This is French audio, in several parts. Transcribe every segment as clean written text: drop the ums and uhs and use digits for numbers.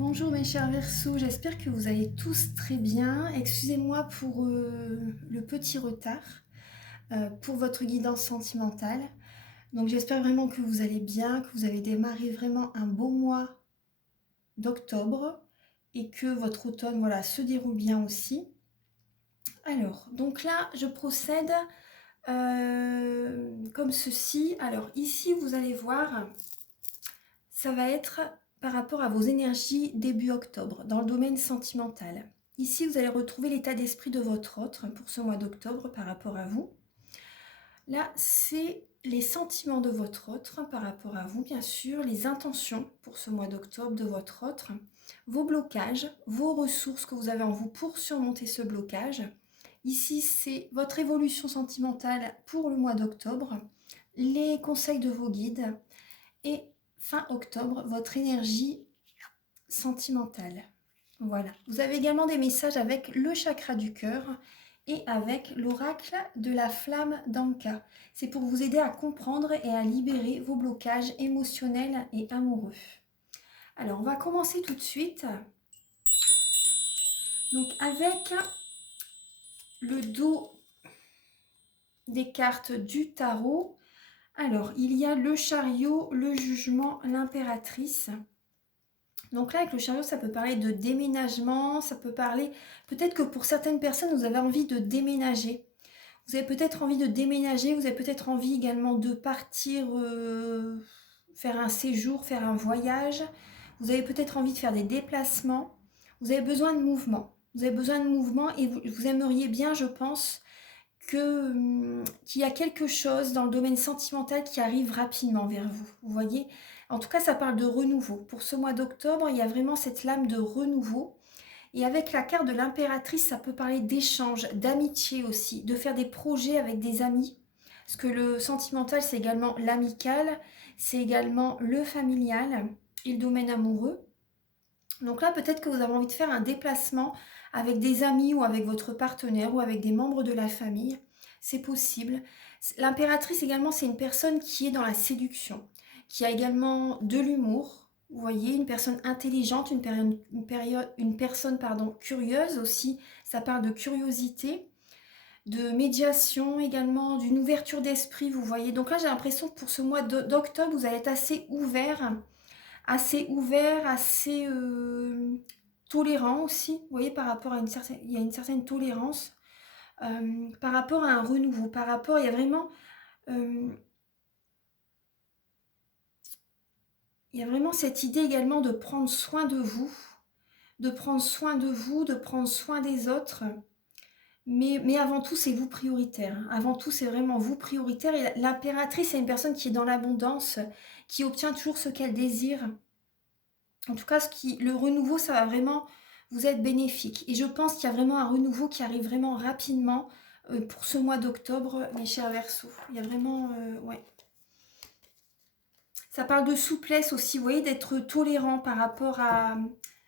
Bonjour mes chers Verseaux, j'espère que vous allez tous très bien. Excusez-moi pour le petit retard pour votre guidance sentimentale. Donc j'espère vraiment que vous allez bien, que vous avez démarré vraiment un beau mois d'octobre et que votre automne voilà, se déroule bien aussi. Alors, donc là je procède comme ceci. Alors ici vous allez voir, ça va être par rapport à vos énergies début octobre, dans le domaine sentimental. Ici, vous allez retrouver l'état d'esprit de votre autre pour ce mois d'octobre par rapport à vous. Là, c'est les sentiments de votre autre par rapport à vous, bien sûr, les intentions pour ce mois d'octobre de votre autre, vos blocages, vos ressources que vous avez en vous pour surmonter ce blocage. Ici, c'est votre évolution sentimentale pour le mois d'octobre, les conseils de vos guides et fin octobre, votre énergie sentimentale. Voilà. Vous avez également des messages avec le chakra du cœur et avec l'oracle de la flamme d'Anka. C'est pour vous aider à comprendre et à libérer vos blocages émotionnels et amoureux. Alors, on va commencer tout de suite. Donc, avec le dos des cartes du tarot, alors, il y a le chariot, le jugement, l'impératrice. Donc là, avec le chariot, ça peut parler de déménagement, ça peut parler... Peut-être que pour certaines personnes, vous avez envie de déménager. Vous avez peut-être envie de déménager, vous avez peut-être envie également de partir, faire un séjour, faire un voyage. Vous avez peut-être envie de faire des déplacements. Vous avez besoin de mouvement. Vous avez besoin de mouvement et vous aimeriez bien, je pense, qu'il y a quelque chose dans le domaine sentimental qui arrive rapidement vers vous. Vous voyez? En tout cas, ça parle de renouveau. Pour ce mois d'octobre, il y a vraiment cette lame de renouveau. Et avec la carte de l'impératrice, ça peut parler d'échange, d'amitié aussi, de faire des projets avec des amis. Parce que le sentimental, c'est également l'amical, c'est également le familial et le domaine amoureux. Donc là, peut-être que vous avez envie de faire un déplacement avec des amis ou avec votre partenaire ou avec des membres de la famille. C'est possible. L'impératrice également, c'est une personne qui est dans la séduction, qui a également de l'humour. Vous voyez, une personne intelligente, une personne curieuse aussi. Ça parle de curiosité, de médiation également, d'une ouverture d'esprit, vous voyez. Donc là, j'ai l'impression que pour ce mois d'octobre, vous allez être assez tolérant aussi, vous voyez, par rapport à il y a une certaine tolérance, par rapport à un renouveau, il y a vraiment, il y a vraiment cette idée également de prendre soin de vous, de prendre soin de vous, de prendre soin des autres, mais avant tout, c'est vous prioritaire, hein. Avant tout, c'est vraiment vous prioritaire, et l'impératrice, c'est une personne qui est dans l'abondance, qui obtient toujours ce qu'elle désire. En tout cas, le renouveau, ça va vraiment vous être bénéfique. Et je pense qu'il y a vraiment un renouveau qui arrive vraiment rapidement pour ce mois d'octobre, mes chers Verseaux. Il y a vraiment... ouais. Ça parle de souplesse aussi, vous voyez, d'être tolérant par rapport à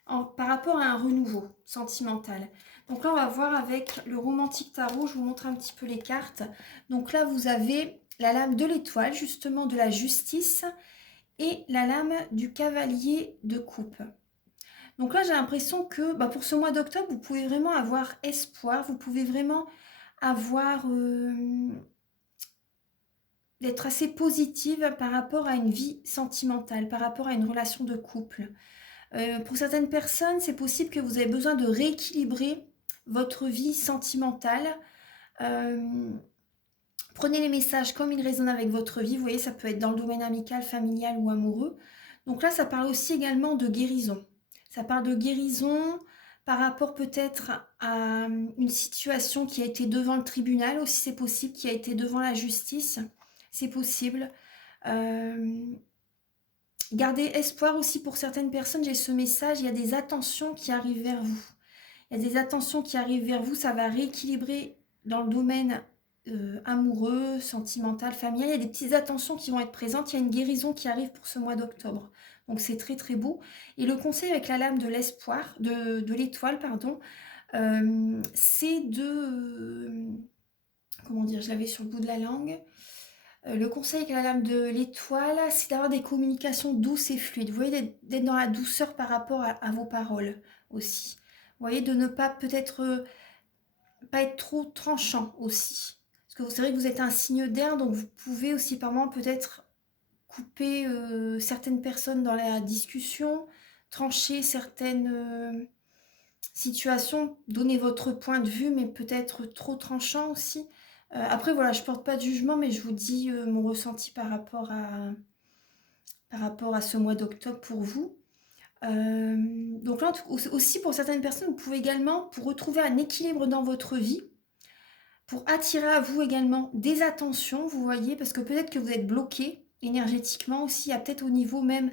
un renouveau sentimental. Donc là, on va voir avec le romantique tarot. Je vous montre un petit peu les cartes. Donc là, vous avez la lame de l'étoile, justement, de la justice, et la lame du cavalier de coupe. Donc là, j'ai l'impression que pour ce mois d'octobre, vous pouvez vraiment avoir espoir, vous pouvez vraiment avoir d'être assez positive par rapport à une vie sentimentale, par rapport à une relation de couple. Pour certaines personnes, c'est possible que vous avez besoin de rééquilibrer votre vie sentimentale. Prenez les messages comme ils résonnent avec votre vie. Vous voyez, ça peut être dans le domaine amical, familial ou amoureux. Donc là, ça parle aussi également de guérison. Ça parle de guérison par rapport peut-être à une situation qui a été devant le tribunal, aussi c'est possible, qui a été devant la justice, c'est possible. Gardez espoir aussi pour certaines personnes, j'ai ce message, il y a des attentions qui arrivent vers vous. Il y a des attentions qui arrivent vers vous, ça va rééquilibrer dans le domaine amoureux, sentimental, familial. Il y a des petites attentions qui vont être présentes, il y a une guérison qui arrive pour ce mois d'octobre. Donc c'est très très beau. Et le conseil avec la lame de l'espoir, de l'étoile, pardon, c'est de... comment dire, je l'avais sur le bout de la langue. Le conseil avec la lame de l'étoile, c'est d'avoir des communications douces et fluides. Vous voyez, d'être dans la douceur par rapport à vos paroles aussi. Vous voyez, de ne pas peut-être pas être trop tranchant aussi. Parce que c'est vrai que vous êtes un signe d'air, donc vous pouvez aussi par moment peut-être couper certaines personnes dans la discussion, trancher certaines situations, donner votre point de vue, mais peut-être trop tranchant aussi. Après, voilà, je porte pas de jugement, mais je vous dis mon ressenti par rapport à ce mois d'octobre pour vous. Donc là, aussi pour certaines personnes, vous pouvez également, pour retrouver un équilibre dans votre vie, pour attirer à vous également des attentions, vous voyez, parce que peut-être que vous êtes bloqué énergétiquement aussi, il y a peut-être au niveau même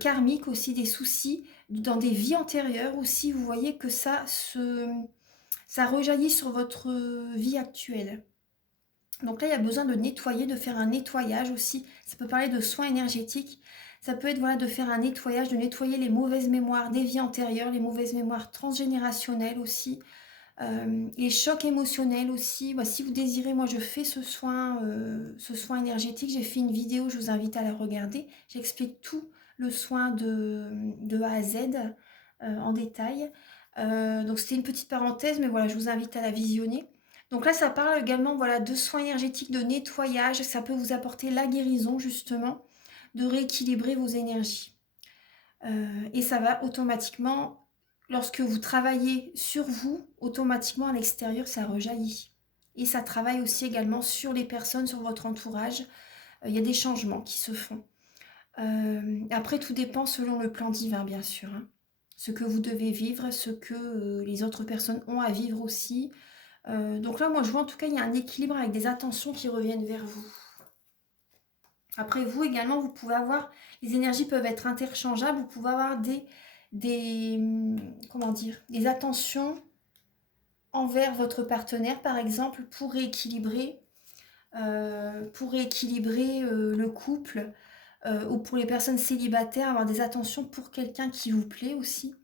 karmique aussi des soucis, dans des vies antérieures aussi, vous voyez que ça rejaillit sur votre vie actuelle. Donc là, il y a besoin de nettoyer, de faire un nettoyage aussi. Ça peut parler de soins énergétiques. Ça peut être voilà, de faire un nettoyage, de nettoyer les mauvaises mémoires des vies antérieures, les mauvaises mémoires transgénérationnelles aussi, les chocs émotionnels aussi. Bah, si vous désirez, moi je fais ce soin énergétique. J'ai fait une vidéo, je vous invite à la regarder. J'explique tout le soin de A à Z en détail. Donc c'était une petite parenthèse, mais voilà, je vous invite à la visionner. Donc là, ça parle également voilà, de soins énergétiques, de nettoyage. Ça peut vous apporter la guérison, justement, de rééquilibrer vos énergies. Et ça va automatiquement, lorsque vous travaillez sur vous, automatiquement à l'extérieur, ça rejaillit. Et ça travaille aussi également sur les personnes, sur votre entourage. Il y a des changements qui se font. Après, tout dépend selon le plan divin, bien sûr. Hein. Ce que vous devez vivre, ce que les autres personnes ont à vivre aussi. Donc là, moi, je vois en tout cas, il y a un équilibre avec des attentions qui reviennent vers vous. Après, vous également, vous pouvez avoir, les énergies peuvent être interchangeables, vous pouvez avoir comment dire, des attentions envers votre partenaire, par exemple, pour rééquilibrer le couple, ou pour les personnes célibataires, avoir des attentions pour quelqu'un qui vous plaît aussi.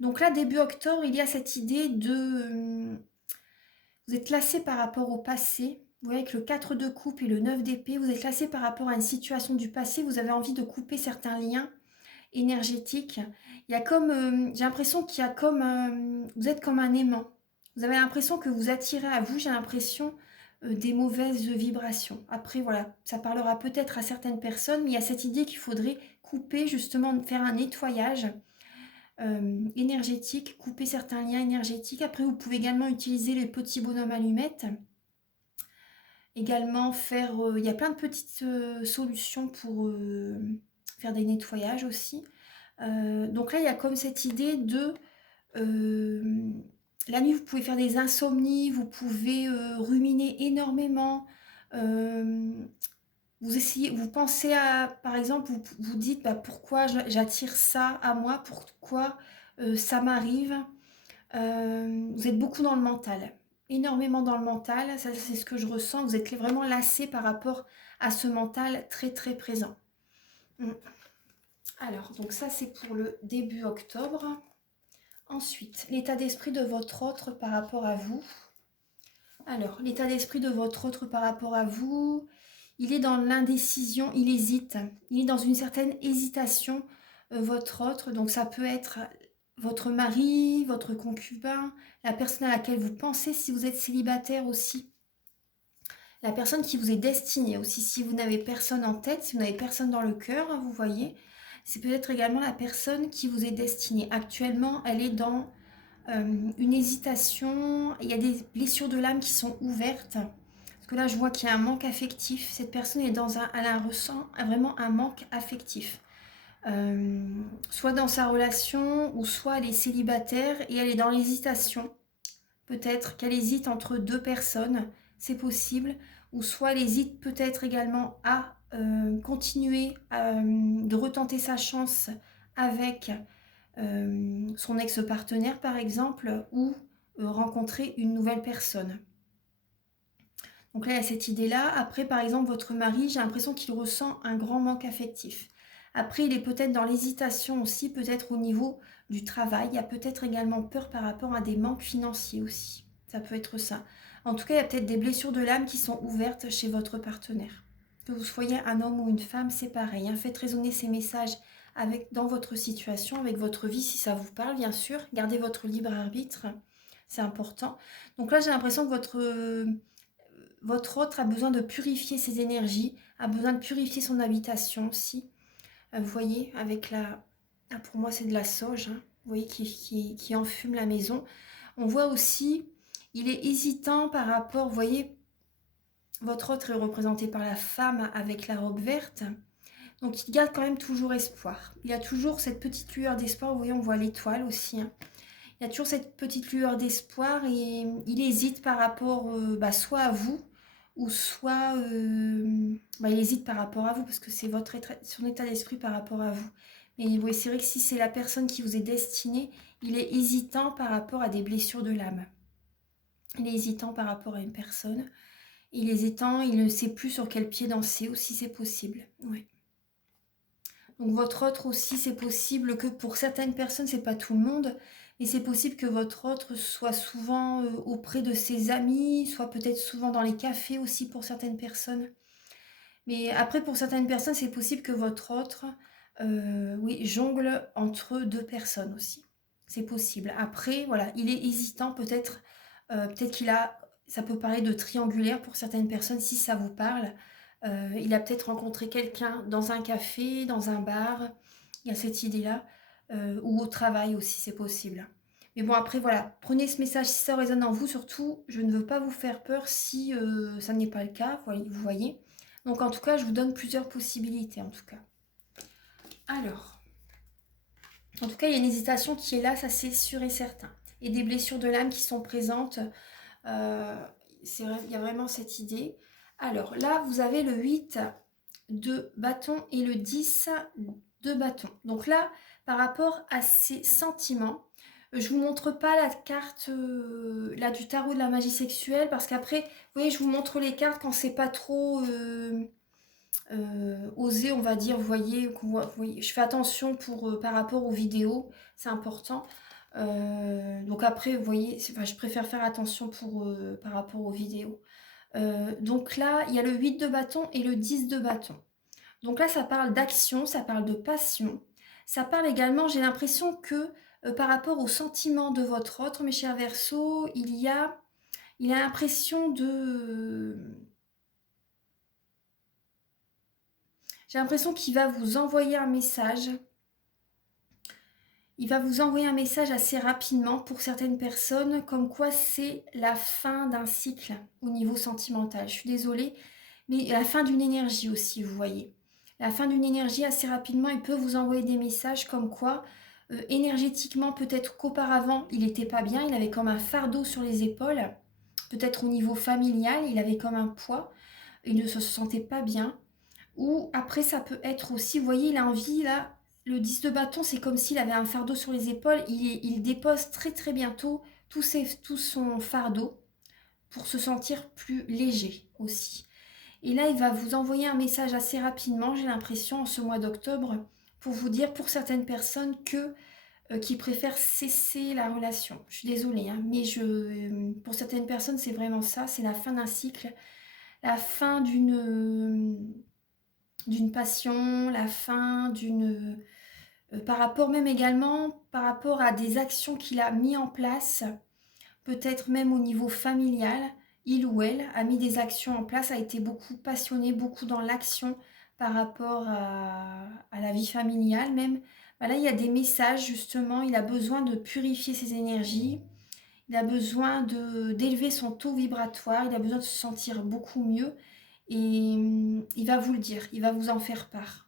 Donc là, début octobre, il y a cette idée de... vous êtes classé par rapport au passé. Vous voyez, avec le 4 de coupe et le 9 d'épée, vous êtes classé par rapport à une situation du passé. Vous avez envie de couper certains liens énergétiques. Il y a comme, j'ai l'impression qu'il y a comme, vous êtes comme un aimant. Vous avez l'impression que vous attirez à vous, j'ai l'impression, des mauvaises vibrations. Après, voilà, ça parlera peut-être à certaines personnes, mais il y a cette idée qu'il faudrait couper, justement, faire un nettoyage énergétique, couper certains liens énergétiques. Après, vous pouvez également utiliser les petits bonhommes allumettes. Également faire, il y a plein de petites solutions pour faire des nettoyages aussi. Donc là, il y a comme cette idée de... la nuit, vous pouvez faire des insomnies, vous pouvez ruminer énormément. Vous pensez à, par exemple, vous dites bah, pourquoi j'attire ça à moi, pourquoi ça m'arrive. Vous êtes beaucoup dans le mental, énormément dans le mental, ça c'est ce que je ressens. Vous êtes vraiment lassé par rapport à ce mental très très présent. Alors, donc ça c'est pour le début octobre. Ensuite, l'état d'esprit de votre autre par rapport à vous. Alors, l'état d'esprit de votre autre par rapport à vous, il est dans l'indécision, il hésite. Il est dans une certaine hésitation, votre autre. Donc, ça peut être votre mari, votre concubin, la personne à laquelle vous pensez si vous êtes célibataire aussi. La personne qui vous est destinée aussi, si vous n'avez personne en tête, si vous n'avez personne dans le cœur, hein, vous voyez. C'est peut-être également la personne qui vous est destinée. Actuellement, elle est dans une hésitation, il y a des blessures de l'âme qui sont ouvertes. Parce que là, je vois qu'il y a un manque affectif. Cette personne est elle ressent vraiment un manque affectif. Soit dans sa relation, ou soit elle est célibataire et elle est dans l'hésitation. Peut-être qu'elle hésite entre deux personnes, c'est possible. Ou soit elle hésite peut-être également à continuer de retenter sa chance avec son ex-partenaire par exemple, ou rencontrer une nouvelle personne. Donc là, il y a cette idée-là. Après, par exemple, votre mari, j'ai l'impression qu'il ressent un grand manque affectif. Après, il est peut-être dans l'hésitation aussi, peut-être au niveau du travail. Il y a peut-être également peur par rapport à des manques financiers aussi. Ça peut être ça. En tout cas, il y a peut-être des blessures de l'âme qui sont ouvertes chez votre partenaire. Que vous soyez un homme ou une femme, c'est pareil. Hein. Faites résonner ces messages dans votre situation, avec votre vie, si ça vous parle, bien sûr. Gardez votre libre arbitre, c'est important. Donc là, j'ai l'impression que votre autre a besoin de purifier ses énergies, a besoin de purifier son habitation aussi. Vous voyez, avec pour moi, c'est de la sauge, hein, vous voyez, qui enfume la maison. On voit aussi, il est hésitant par rapport, vous voyez, votre autre est représenté par la femme avec la robe verte. Donc il garde quand même toujours espoir. Il y a toujours cette petite lueur d'espoir. Vous voyez, on voit l'étoile aussi. Hein. Il y a toujours cette petite lueur d'espoir et il hésite par rapport soit à vous ou soit il hésite par rapport à vous parce que c'est son état d'esprit par rapport à vous. Mais oui, c'est vrai que si c'est la personne qui vous est destinée, il est hésitant par rapport à des blessures de l'âme. Il est hésitant par rapport à une personne. Il est hésitant, il ne sait plus sur quel pied danser aussi, c'est possible. Ouais. Donc votre autre aussi, c'est possible que pour certaines personnes, c'est pas tout le monde, mais c'est possible que votre autre soit souvent auprès de ses amis, soit peut-être souvent dans les cafés aussi pour certaines personnes. Mais après, pour certaines personnes, c'est possible que votre autre, jongle entre deux personnes aussi. C'est possible. Après, voilà, il est hésitant, peut-être ça peut parler de triangulaire pour certaines personnes, si ça vous parle. Il a peut-être rencontré quelqu'un dans un café, dans un bar, il y a cette idée-là, ou au travail aussi, c'est possible. Mais bon, après, voilà, prenez ce message si ça résonne en vous, surtout, je ne veux pas vous faire peur si ça n'est pas le cas, vous voyez. Donc en tout cas, je vous donne plusieurs possibilités, en tout cas. Alors, en tout cas, il y a une hésitation qui est là, ça c'est sûr et certain. Et des blessures de l'âme qui sont présentes, il y a vraiment cette idée. Alors là, vous avez le 8 de bâton et le 10 de bâton. Donc là, par rapport à ces sentiments, je vous montre pas la carte là du tarot de la magie sexuelle parce qu'après, vous voyez, je vous montre les cartes quand c'est pas trop osé, on va dire. Vous voyez, je fais attention par rapport aux vidéos, c'est important. Donc après, vous voyez, je préfère faire attention par rapport aux vidéos. Donc là, il y a le 8 de bâton et le 10 de bâton. Donc là, ça parle d'action, ça parle de passion. Ça parle également, j'ai l'impression que par rapport aux sentiments de votre autre, mes chers Verseaux, il a l'impression de... J'ai l'impression qu'il va vous envoyer un message. Il va vous envoyer un message assez rapidement pour certaines personnes, comme quoi c'est la fin d'un cycle au niveau sentimental. Je suis désolée, mais la fin d'une énergie aussi, vous voyez. La fin d'une énergie assez rapidement, il peut vous envoyer des messages comme quoi, énergétiquement, peut-être qu'auparavant, il n'était pas bien, il avait comme un fardeau sur les épaules, peut-être au niveau familial, il avait comme un poids, il ne se sentait pas bien. Ou après, ça peut être aussi, vous voyez, il a envie, là, le 10 de bâton, c'est comme s'il avait un fardeau sur les épaules, il dépose très très bientôt tout son fardeau pour se sentir plus léger aussi. Et là, il va vous envoyer un message assez rapidement, j'ai l'impression, en ce mois d'octobre, pour vous dire pour certaines personnes qui préfèrent cesser la relation. Je suis désolée, hein, mais pour certaines personnes, c'est vraiment ça, c'est la fin d'un cycle, la fin d'une passion, la fin par rapport même également, par rapport à des actions qu'il a mis en place, peut-être même au niveau familial, il ou elle a mis des actions en place, a été beaucoup passionné, beaucoup dans l'action par rapport à la vie familiale même. Là, il y a des messages justement, il a besoin de purifier ses énergies, il a besoin d'élever son taux vibratoire, il a besoin de se sentir beaucoup mieux et il va vous le dire, il va vous en faire part.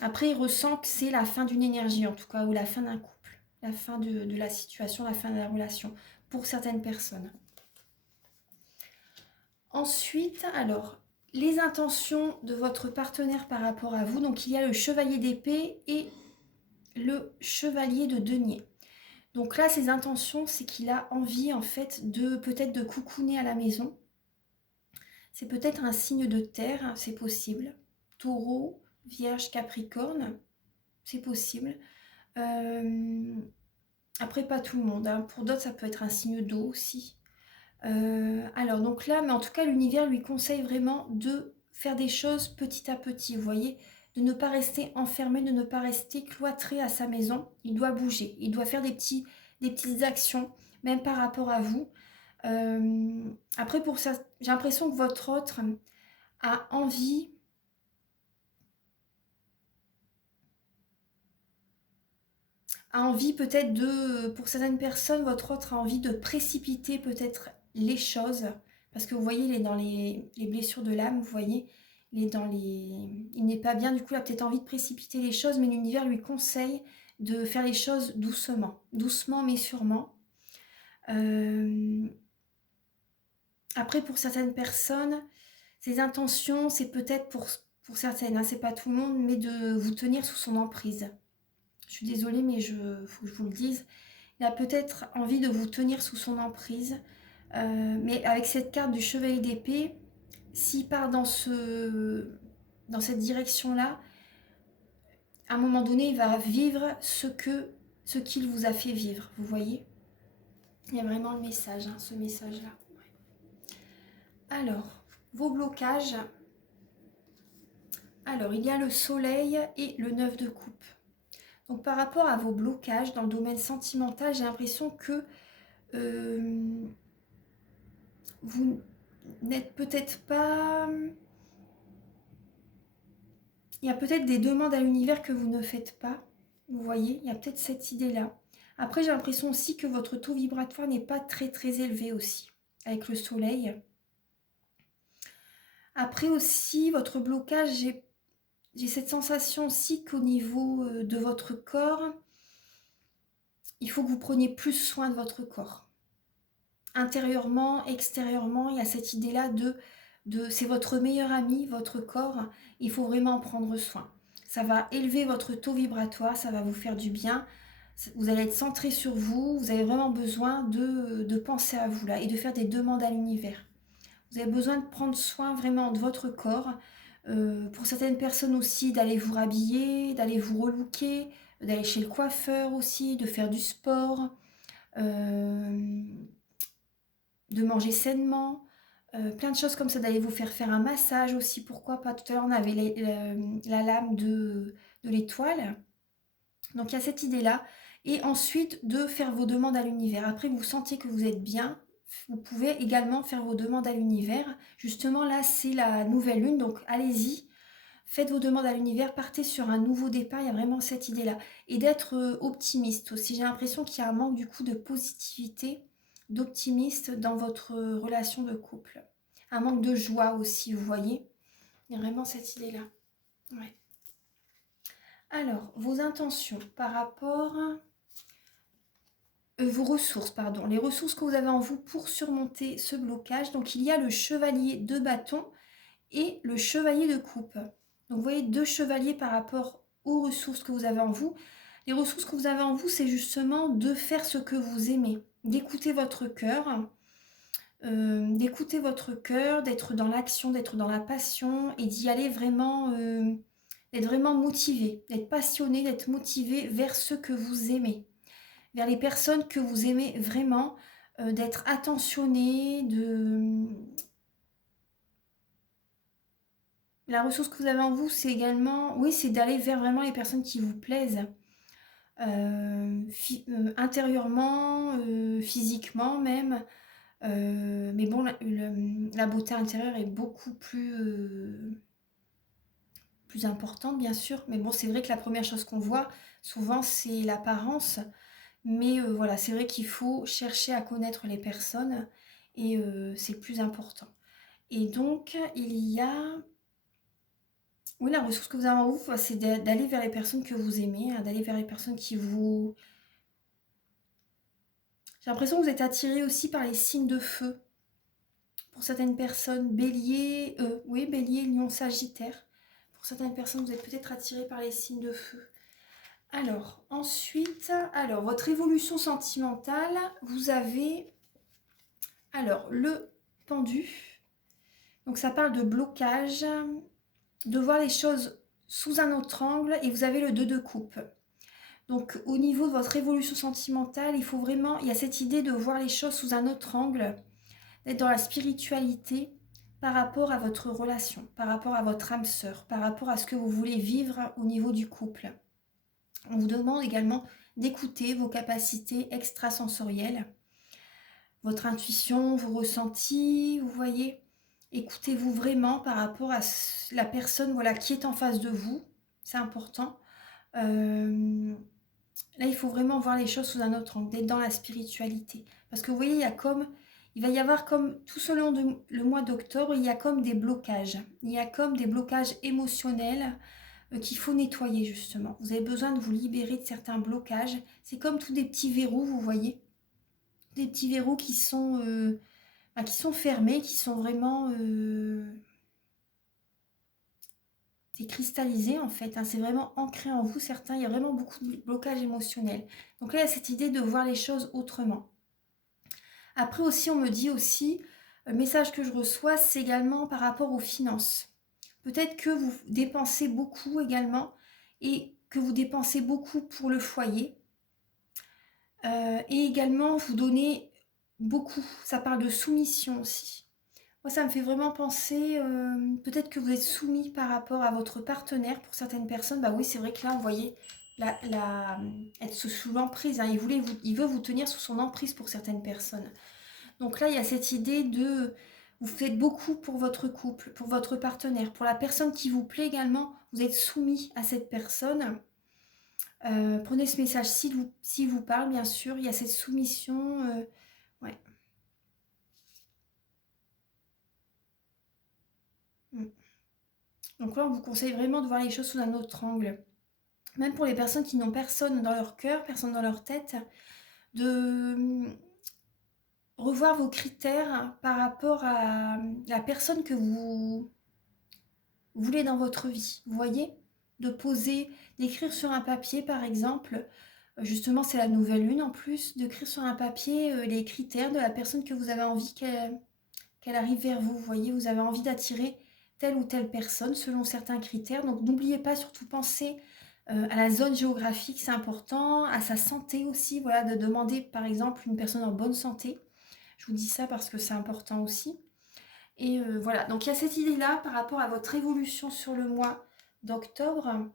Après, il ressent que c'est la fin d'une énergie en tout cas, ou la fin d'un couple, la fin de la situation, la fin de la relation pour certaines personnes. Ensuite, alors, les intentions de votre partenaire par rapport à vous. Donc, il y a le chevalier d'épée et le chevalier de denier. Donc là, ses intentions, c'est qu'il a envie, en fait, peut-être de coucouner à la maison. C'est peut-être un signe de terre, hein, c'est possible. Taureau, Vierge, Capricorne, c'est possible. Après, pas tout le monde. Hein. Pour d'autres, ça peut être un signe d'eau aussi. Alors donc là, mais en tout cas l'univers lui conseille vraiment de faire des choses petit à petit, vous voyez, de ne pas rester enfermé, de ne pas rester cloîtré à sa maison. Il doit bouger, il doit faire des petites actions, même par rapport à vous. Après, pour ça, j'ai l'impression que votre autre a envie peut-être pour certaines personnes, votre autre a envie de précipiter peut-être les choses, parce que vous voyez, il est dans les blessures de l'âme, vous voyez, il n'est pas bien, du coup, il a peut-être envie de précipiter les choses, mais l'univers lui conseille de faire les choses doucement, doucement mais sûrement. Après, pour certaines personnes, ses intentions, c'est peut-être pour certaines, hein, c'est pas tout le monde, mais de vous tenir sous son emprise. Je suis désolée, mais faut que je vous le dise. Il a peut-être envie de vous tenir sous son emprise. Mais avec cette carte du chevalier d'épée, s'il part dans cette direction-là, à un moment donné, il va vivre ce qu'il vous a fait vivre. Vous voyez? Il y a vraiment le message, hein, ce message-là. Ouais. Alors, vos blocages. Alors, il y a le soleil et le 9 de coupe. Donc par rapport à vos blocages dans le domaine sentimental, j'ai l'impression que vous n'êtes peut-être pas... Il y a peut-être des demandes à l'univers que vous ne faites pas. Vous voyez, il y a peut-être cette idée-là. Après, j'ai l'impression aussi que votre taux vibratoire n'est pas très très élevé aussi, avec le soleil. Après aussi, votre blocage, j'ai cette sensation aussi qu'au niveau de votre corps, il faut que vous preniez plus soin de votre corps. Intérieurement, extérieurement, il y a cette idée-là c'est votre meilleur ami, votre corps, il faut vraiment en prendre soin. Ça va élever votre taux vibratoire, ça va vous faire du bien, vous allez être centré sur vous, vous avez vraiment besoin de penser à vous là et de faire des demandes à l'univers. Vous avez besoin de prendre soin vraiment de votre corps, pour certaines personnes aussi d'aller vous rhabiller, d'aller vous relooker, d'aller chez le coiffeur aussi, de faire du sport, de manger sainement, plein de choses comme ça, d'aller vous faire un massage aussi, pourquoi pas. Tout à l'heure, on avait la lame de l'étoile. Donc, il y a cette idée-là. Et ensuite, de faire vos demandes à l'univers. Après, vous sentiez que vous êtes bien, vous pouvez également faire vos demandes à l'univers. Justement, là, c'est la nouvelle lune, donc allez-y. Faites vos demandes à l'univers, partez sur un nouveau départ, il y a vraiment cette idée-là. Et d'être optimiste aussi. J'ai l'impression qu'il y a un manque du coup de positivité, d'optimiste dans votre relation de couple. Un manque de joie aussi, vous voyez. Il y a vraiment cette idée-là. Ouais. Alors, vos intentions par rapport... vos ressources, pardon. Les ressources que vous avez en vous pour surmonter ce blocage. Donc, il y a le chevalier de bâton et le chevalier de coupe. Donc vous voyez, 2 chevaliers par rapport aux ressources que vous avez en vous. Les ressources que vous avez en vous, c'est justement de faire ce que vous aimez, d'écouter votre cœur, d'être dans l'action, d'être dans la passion et d'y aller vraiment, d'être vraiment motivé, d'être passionné, d'être motivé vers ce que vous aimez, vers les personnes que vous aimez vraiment, d'être attentionné, La ressource que vous avez en vous, c'est également, oui, c'est d'aller vers vraiment les personnes qui vous plaisent, intérieurement, physiquement même. Mais bon, la beauté intérieure est beaucoup plus importante, bien sûr. Mais bon, c'est vrai que la première chose qu'on voit, souvent, c'est l'apparence. Mais voilà, c'est vrai qu'il faut chercher à connaître les personnes et c'est le plus important. Et donc, il y a... Oui, la ressource que vous avez en vous, c'est d'aller vers les personnes que vous aimez, hein, d'aller vers les personnes qui vous... J'ai l'impression que vous êtes attiré aussi par les signes de feu. Pour certaines personnes, bélier, oui, bélier, lion, sagittaire. Pour certaines personnes, vous êtes peut-être attiré par les signes de feu. Alors, ensuite, votre évolution sentimentale, vous avez, le pendu. Donc, ça parle de blocage, de voir les choses sous un autre angle, et vous avez le 2 de coupe. Donc au niveau de votre évolution sentimentale, il y a cette idée de voir les choses sous un autre angle, d'être dans la spiritualité, par rapport à votre relation, par rapport à votre âme sœur, par rapport à ce que vous voulez vivre au niveau du couple. On vous demande également d'écouter vos capacités extrasensorielles, votre intuition, vos ressentis, vous voyez. Écoutez-vous vraiment par rapport à la personne voilà, qui est en face de vous, c'est important. Là, il faut vraiment voir les choses sous un autre angle, d'être dans la spiritualité. Parce que vous voyez, il va y avoir comme, tout au long le mois d'octobre, il y a comme des blocages. Il y a comme des blocages émotionnels qu'il faut nettoyer justement. Vous avez besoin de vous libérer de certains blocages. C'est comme tous des petits verrous, vous voyez. Des petits verrous qui sont fermés, qui sont vraiment cristallisés en fait. Hein. C'est vraiment ancré en vous, certains. Il y a vraiment beaucoup de blocages émotionnels. Donc là, il y a cette idée de voir les choses autrement. Après aussi, on me dit aussi, le message que je reçois, c'est également par rapport aux finances. Peut-être que vous dépensez beaucoup également et que vous dépensez beaucoup pour le foyer. Et également, vous donnez beaucoup. Ça parle de soumission aussi. Moi, ça me fait vraiment penser, peut-être que vous êtes soumis par rapport à votre partenaire. Pour certaines personnes, bah oui, c'est vrai que là, vous voyez, être sous l'emprise. Hein, il veut vous tenir sous son emprise pour certaines personnes. Donc là, il y a cette idée de... Vous faites beaucoup pour votre couple, pour votre partenaire, pour la personne qui vous plaît également. Vous êtes soumis à cette personne. Prenez ce message s'il vous parle, bien sûr. Il y a cette soumission. Ouais. Donc là, on vous conseille vraiment de voir les choses sous un autre angle. Même pour les personnes qui n'ont personne dans leur cœur, personne dans leur tête, de revoir vos critères par rapport à la personne que vous voulez dans votre vie. Vous voyez, de poser, d'écrire sur un papier par exemple, justement c'est la nouvelle lune en plus, d'écrire sur un papier les critères de la personne que vous avez envie qu'elle arrive vers vous. Vous voyez, vous avez envie d'attirer telle ou telle personne selon certains critères. Donc n'oubliez pas, surtout penser à la zone géographique, c'est important, à sa santé aussi, voilà, de demander par exemple une personne en bonne santé. Je vous dis ça parce que c'est important aussi. Et voilà, donc il y a cette idée-là par rapport à votre évolution sur le mois d'octobre.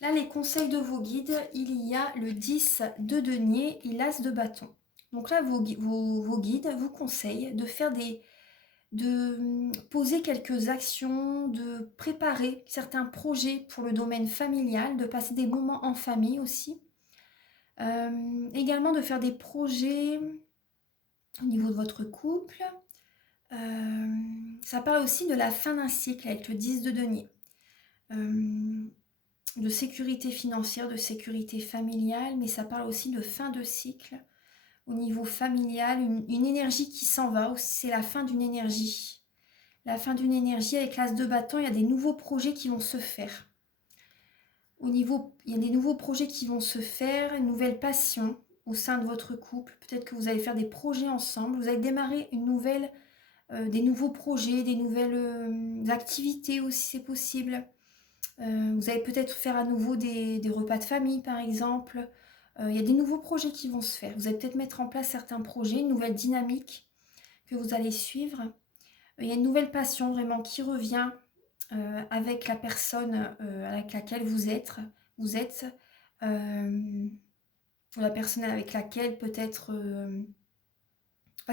Là, les conseils de vos guides, il y a le 10 de denier et l'as de bâton. Donc là, vos guides vous conseillent de poser quelques actions, de préparer certains projets pour le domaine familial, de passer des moments en famille aussi. Également de faire des projets au niveau de votre couple. Ça parle aussi de la fin d'un cycle avec le 10 de denier. De sécurité financière, de sécurité familiale, mais ça parle aussi de fin de cycle. Au niveau familial, une énergie qui s'en va aussi, c'est la fin d'une énergie. La fin d'une énergie avec l'as de bâton, il y a des nouveaux projets qui vont se faire. Il y a des nouveaux projets qui vont se faire, une nouvelle passion au sein de votre couple. Peut-être que vous allez faire des projets ensemble, vous allez démarrer des nouveaux projets, des nouvelles activités aussi, c'est possible. Vous allez peut-être faire à nouveau des repas de famille, par exemple. Il y a des nouveaux projets qui vont se faire. Vous allez peut-être mettre en place certains projets, une nouvelle dynamique que vous allez suivre. Il y a une nouvelle passion vraiment qui revient avec la personne avec laquelle vous êtes. La personne avec laquelle peut-être...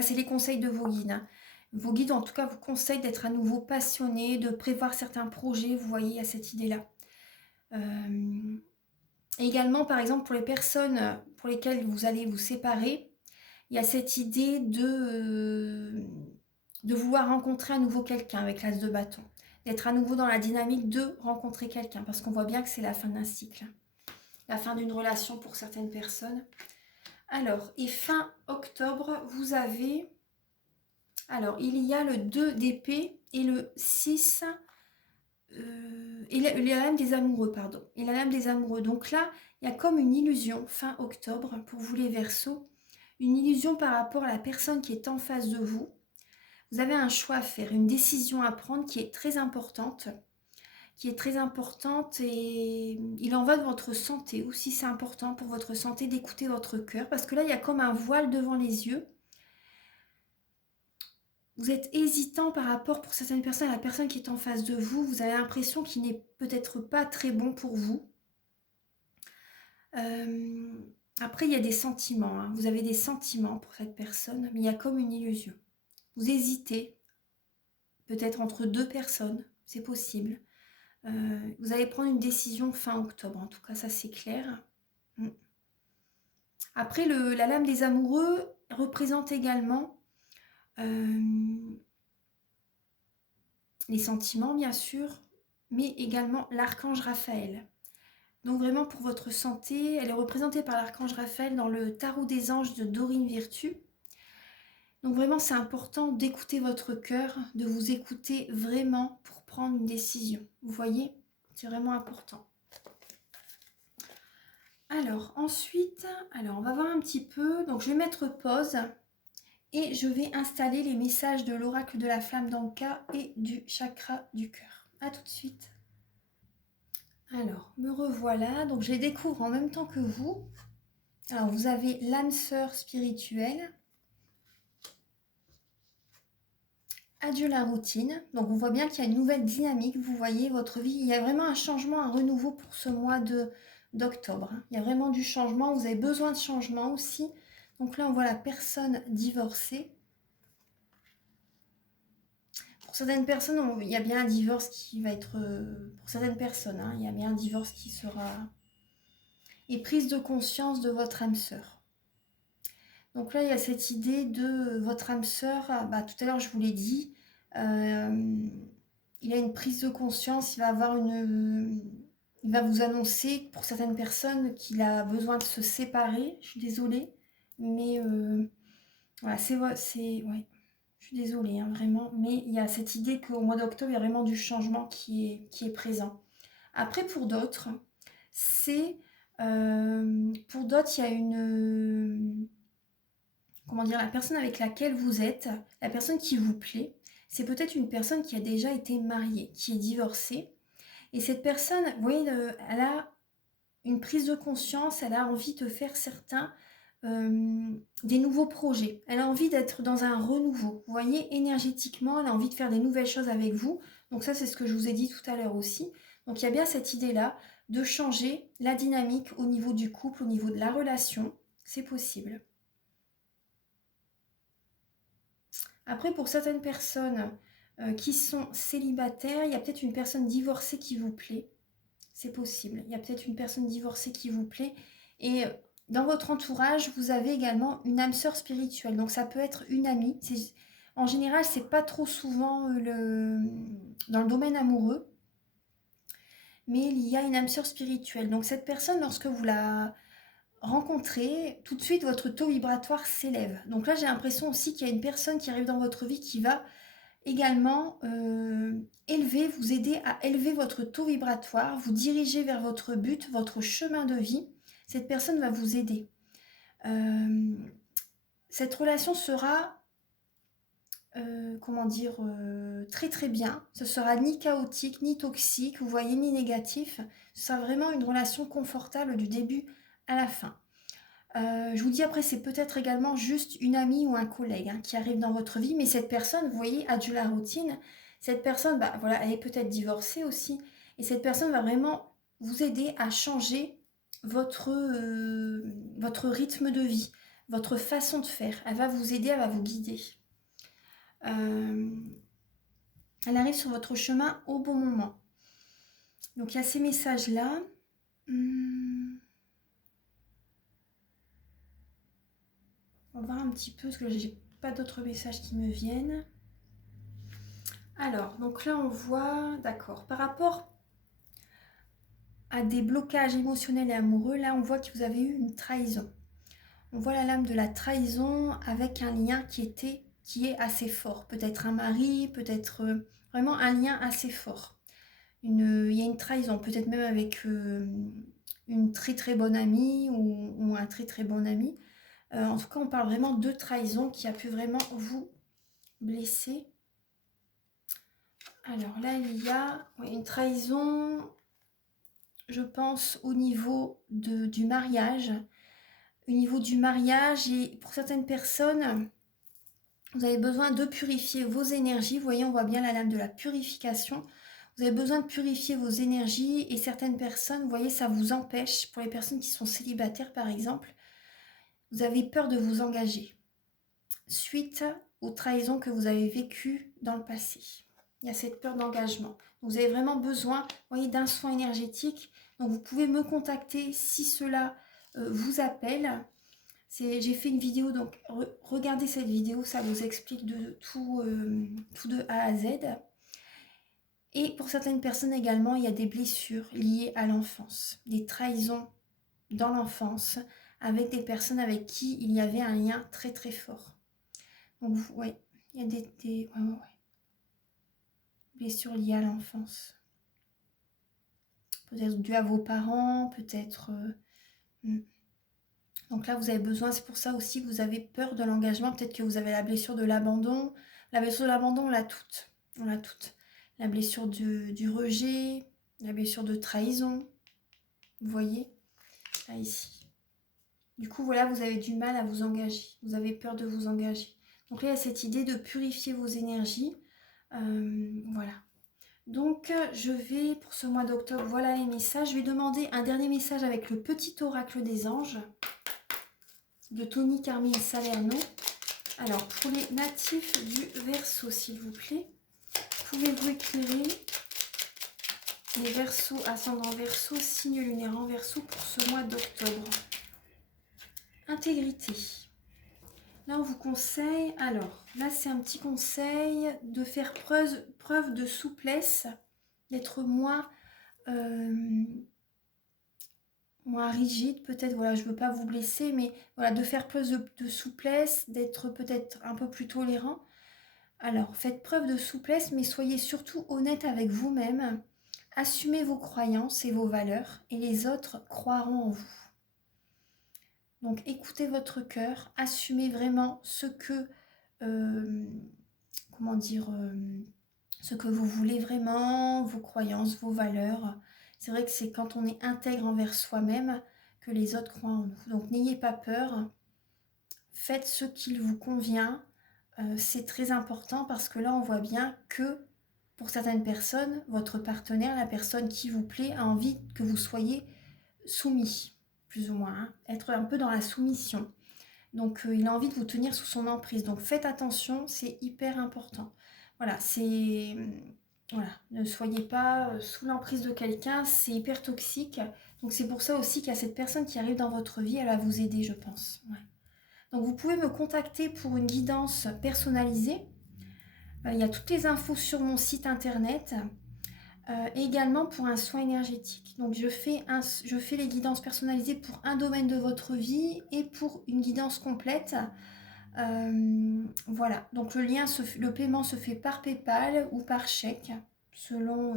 c'est les conseils de vos guides. Hein. Vos guides, en tout cas, vous conseillent d'être à nouveau passionné, de prévoir certains projets. Vous voyez, il y a cette idée-là. Également, par exemple, pour les personnes pour lesquelles vous allez vous séparer, il y a cette idée de vouloir rencontrer à nouveau quelqu'un avec l'as de bâton. D'être à nouveau dans la dynamique de rencontrer quelqu'un. Parce qu'on voit bien que c'est la fin d'un cycle. La fin d'une relation pour certaines personnes. Alors, et fin octobre, vous avez... Alors, il y a le 2 d'épée et le 6... et la lame des amoureux, pardon. Et la lame des amoureux. Donc là, il y a comme une illusion, fin octobre, pour vous les Verseaux. Une illusion par rapport à la personne qui est en face de vous. Vous avez un choix à faire, une décision à prendre qui est très importante. Et il en va de votre santé aussi. C'est important pour votre santé d'écouter votre cœur. Parce que là, il y a comme un voile devant les yeux. vous êtes hésitant par rapport, pour certaines personnes, à la personne qui est en face de vous. Vous avez l'impression qu'il n'est peut-être pas très bon pour vous. Après, il y a des sentiments. Hein. Vous avez des sentiments pour cette personne, mais il y a comme une illusion. Vous hésitez, peut-être entre deux personnes, c'est possible. Vous allez prendre une décision fin octobre, en tout cas, ça c'est clair. Après, la lame des amoureux représente également les sentiments, bien sûr, mais également l'archange Raphaël. Donc vraiment pour votre santé, elle est représentée par l'archange Raphaël dans le tarot des anges de Dorine Virtue. Donc vraiment c'est important d'écouter votre cœur, de vous écouter vraiment pour prendre une décision. Vous voyez, c'est vraiment important. Alors ensuite, on va voir un petit peu. Donc je vais mettre pause et je vais installer les messages de l'oracle de la flamme d'Anka et du chakra du cœur. A tout de suite. Alors, me revoilà. Donc je les découvre en même temps que vous. Alors vous avez l'âme sœur spirituelle. Adieu la routine. Donc on voit bien qu'il y a une nouvelle dynamique. Vous voyez votre vie. Il y a vraiment un changement, un renouveau pour ce mois d'octobre. Il y a vraiment du changement. Vous avez besoin de changement aussi. Donc là on voit la personne divorcée. Pour certaines personnes, il y a bien un divorce qui va être... pour certaines personnes, hein, il y a bien un divorce qui sera... Et prise de conscience de votre âme sœur. Donc là, il y a cette idée de votre âme sœur. Tout à l'heure, je vous l'ai dit. Il a une prise de conscience. Il va vous annoncer, pour certaines personnes, qu'il a besoin de se séparer. Je suis désolée. Mais voilà, ouais. Je suis désolée, hein, vraiment, mais il y a cette idée qu'au mois d'octobre, il y a vraiment du changement qui est présent. Après, pour d'autres, pour d'autres, il y a une... comment dire, la personne avec laquelle vous êtes, la personne qui vous plaît, c'est peut-être une personne qui a déjà été mariée, qui est divorcée. Et cette personne, vous voyez, elle a une prise de conscience, elle a envie de faire des nouveaux projets. Elle a envie d'être dans un renouveau. Vous voyez, énergétiquement, elle a envie de faire des nouvelles choses avec vous. Donc ça, c'est ce que je vous ai dit tout à l'heure aussi. Donc il y a bien cette idée-là de changer la dynamique au niveau du couple, au niveau de la relation. C'est possible. Après, pour certaines personnes qui sont célibataires, il y a peut-être une personne divorcée qui vous plaît. C'est possible. Il y a peut-être une personne divorcée qui vous plaît. Et dans votre entourage, vous avez également une âme sœur spirituelle. Donc ça peut être une amie. En général, c'est pas trop souvent dans le domaine amoureux. Mais il y a une âme sœur spirituelle. Donc cette personne, lorsque vous la rencontrez, tout de suite, votre taux vibratoire s'élève. Donc là, j'ai l'impression aussi qu'il y a une personne qui arrive dans votre vie qui va également vous aider à élever votre taux vibratoire, vous diriger vers votre but, votre chemin de vie. Cette personne va vous aider. Cette relation sera, très très bien. Ce sera ni chaotique, ni toxique, vous voyez, ni négatif. Ce sera vraiment une relation confortable du début à la fin. Je vous dis après, c'est peut-être également juste une amie ou un collègue qui arrive dans votre vie, mais cette personne, vous voyez, a dû la routine. Cette personne, elle est peut-être divorcée aussi, et cette personne va vraiment vous aider à changer votre rythme de vie, votre façon de faire. Elle va vous aider, elle va vous guider. Elle arrive sur votre chemin au bon moment. Donc il y a ces messages-là. On va voir un petit peu, parce que j'ai pas d'autres messages qui me viennent. Alors, donc là on voit, d'accord, par rapport à des blocages émotionnels et amoureux, là on voit que vous avez eu une trahison. On voit la lame de la trahison avec un lien qui est assez fort. Peut-être un mari, peut-être vraiment un lien assez fort. Il y a une trahison, peut-être même avec une très très bonne amie ou un très très bon ami. En tout cas, on parle vraiment de trahison qui a pu vraiment vous blesser. Alors là, il y a une trahison, je pense, au niveau du mariage. Au niveau du mariage, et pour certaines personnes, Vous avez besoin de purifier vos énergies. Vous voyez, on voit bien la lame de la purification. Vous avez besoin de purifier vos énergies et certaines personnes, vous voyez, ça vous empêche. Pour les personnes qui sont célibataires, par exemple, vous avez peur de vous engager suite aux trahisons que vous avez vécues dans le passé. Il y a cette peur d'engagement. Vous avez vraiment besoin, vous voyez, d'un soin énergétique. Donc, vous pouvez me contacter si cela vous appelle. J'ai fait une vidéo, donc regardez cette vidéo, ça vous explique tout de A à Z. Et pour certaines personnes également, il y a des blessures liées à l'enfance, des trahisons dans l'enfance, avec des personnes avec qui il y avait un lien très très fort. Donc, oui, il y a des blessures liées à l'enfance. Peut-être dû à vos parents, peut-être... Donc là, vous avez besoin, c'est pour ça aussi que vous avez peur de l'engagement. Peut-être que vous avez la blessure de l'abandon. La blessure de l'abandon, on l'a toute. On l'a toute. La blessure du rejet, la blessure de trahison. Vous voyez, là, ici. Du coup, voilà, vous avez du mal à vous engager. Vous avez peur de vous engager. Donc là, il y a cette idée de purifier vos énergies. Voilà. Donc, je vais, pour ce mois d'octobre, voilà les messages. Je vais demander un dernier message avec le petit oracle des anges de Tony Carmine Salerno. Alors, pour les natifs du Verseau, s'il vous plaît, pouvez-vous éclairer les Verseaux, ascendant Verseau, signe lunaire en Verseau pour ce mois d'octobre? Intégrité. Là, on vous conseille, alors, là, c'est un petit conseil de faire preuve de souplesse, d'être moins rigide, peut-être, voilà, je ne veux pas vous blesser, mais voilà, de faire preuve de souplesse, d'être peut-être un peu plus tolérant. Alors, faites preuve de souplesse, mais soyez surtout honnête avec vous-même. Assumez vos croyances et vos valeurs, et les autres croiront en vous. Donc, écoutez votre cœur, assumez vraiment ce que, ce que vous voulez vraiment, vos croyances, vos valeurs. C'est vrai que c'est quand on est intègre envers soi-même que les autres croient en nous. Donc, n'ayez pas peur, faites ce qu'il vous convient. C'est très important parce que là, on voit bien que pour certaines personnes, votre partenaire, la personne qui vous plaît, a envie que vous soyez soumis, plus ou moins, hein, être un peu dans la soumission. Donc, il a envie de vous tenir sous son emprise. Donc, faites attention, c'est hyper important. Voilà, voilà, ne soyez pas sous l'emprise de quelqu'un, c'est hyper toxique. Donc, c'est pour ça aussi qu'il y a cette personne qui arrive dans votre vie, elle va vous aider, je pense. Ouais. Donc, vous pouvez me contacter pour une guidance personnalisée. Il y a toutes les infos sur mon site internet. Également pour un soin énergétique. Donc je fais les guidances personnalisées pour un domaine de votre vie et pour une guidance complète. Voilà, donc le paiement se fait par PayPal ou par chèque, selon